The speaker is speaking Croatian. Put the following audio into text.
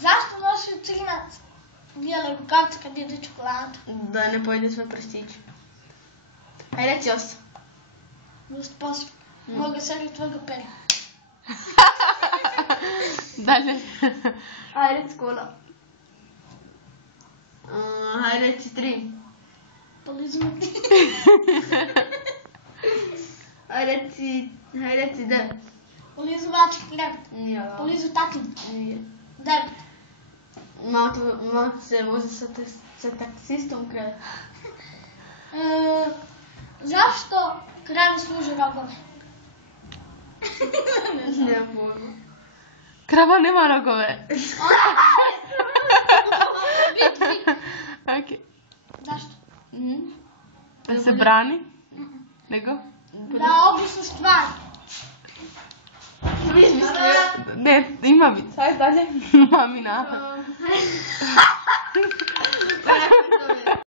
Zašto nosi crnac bijele rukavice kad jede čokoladu? Da ne pojede svoj prstić. Aj reci os. Gust posle. Mogu sebi tvojega pera. Dalje. Aj reci kola. Aj reci 3. Poliznuti. Aj reci 9. Polizu mački krevet. Nije ovo. Polizu tatin. Nije. 9. Malo se vozi sa taksistom krevet. Zašto kravi služe rogove? Nemam pojma. Krava nema rogove. Ok. Zašto? Da se brani? Nego? Da običnu stvar. Ne, ima bit. Hajde dalje. Mami napad.